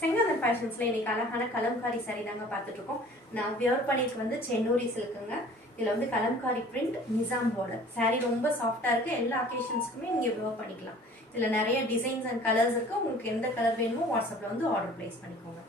செங்கந்தன் ஃபேஷன்ஸ்ல இன்னைக்கு அழகான கலம்காரி சாரி தாங்க பார்த்துட்டு இருக்கோம். நான் வியர் பண்ணிட்டு வந்து சென்னூரி சில்க்குங்க. இதுல வந்து Kalamkari print Nizam border. Sorry ரொம்ப சாஃப்டா இருக்கு. எல்லா அக்கேஷன்ஸ்க்குமே நீங்க வியர் பண்ணிக்கலாம். இதுல நிறைய டிசைன்ஸ் அண்ட் கலர்ஸ் இருக்கு. உங்களுக்கு எந்த கலர் வேணுமோ வாட்ஸ்அப்ல வந்து ஆர்டர் பிளேஸ் பண்ணிக்கோங்க.